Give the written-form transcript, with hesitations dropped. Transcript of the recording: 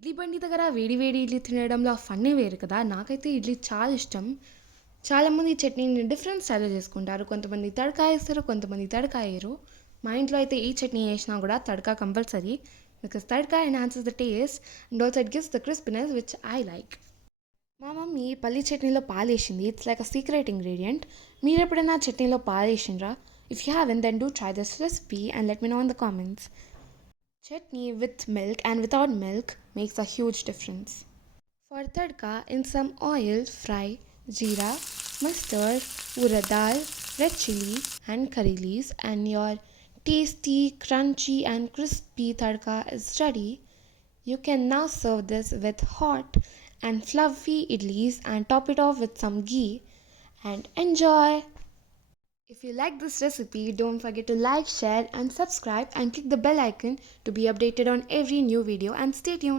ఇడ్లీ బండి దగ్గర వేడి వేడి ఇడ్లీ తినడంలో ఆ ఫన్నే వేరు కదా! నాకైతే ఇడ్లీ చాలా ఇష్టం. చాలామంది చట్నీని డిఫరెంట్ స్టైల్‌లో చేసుకుంటారు. కొంతమంది తడకా ఏస్తారు. కొంతమంది తడకా ఎయరు. మా ఇంట్లో అయితే ఏ చట్నీ ఏసినా కూడా tadka compulsory. Because tadka enhances the taste and also it gives the crispiness which I like. మా మమ్మీ పల్లి చట్నీలో పాలేసింది. It's like a secret ingredient. మీరెప్పుడైనా చట్నీలో పాలేసిండ్రా? If you haven't then do try this recipe and let me know in the comments. Chutney with milk and without milk makes a huge difference. For tadka, in some oil, fry jeera, mustard, urad dal, red chili, and curry leaves, and your tasty, crunchy, and crispy tadka is ready. You can now serve this with hot and fluffy idlis and top it off with some ghee and enjoy. If you like this recipe, don't forget to like, share, and subscribe, and click the bell icon to be updated on every new video, and stay tuned.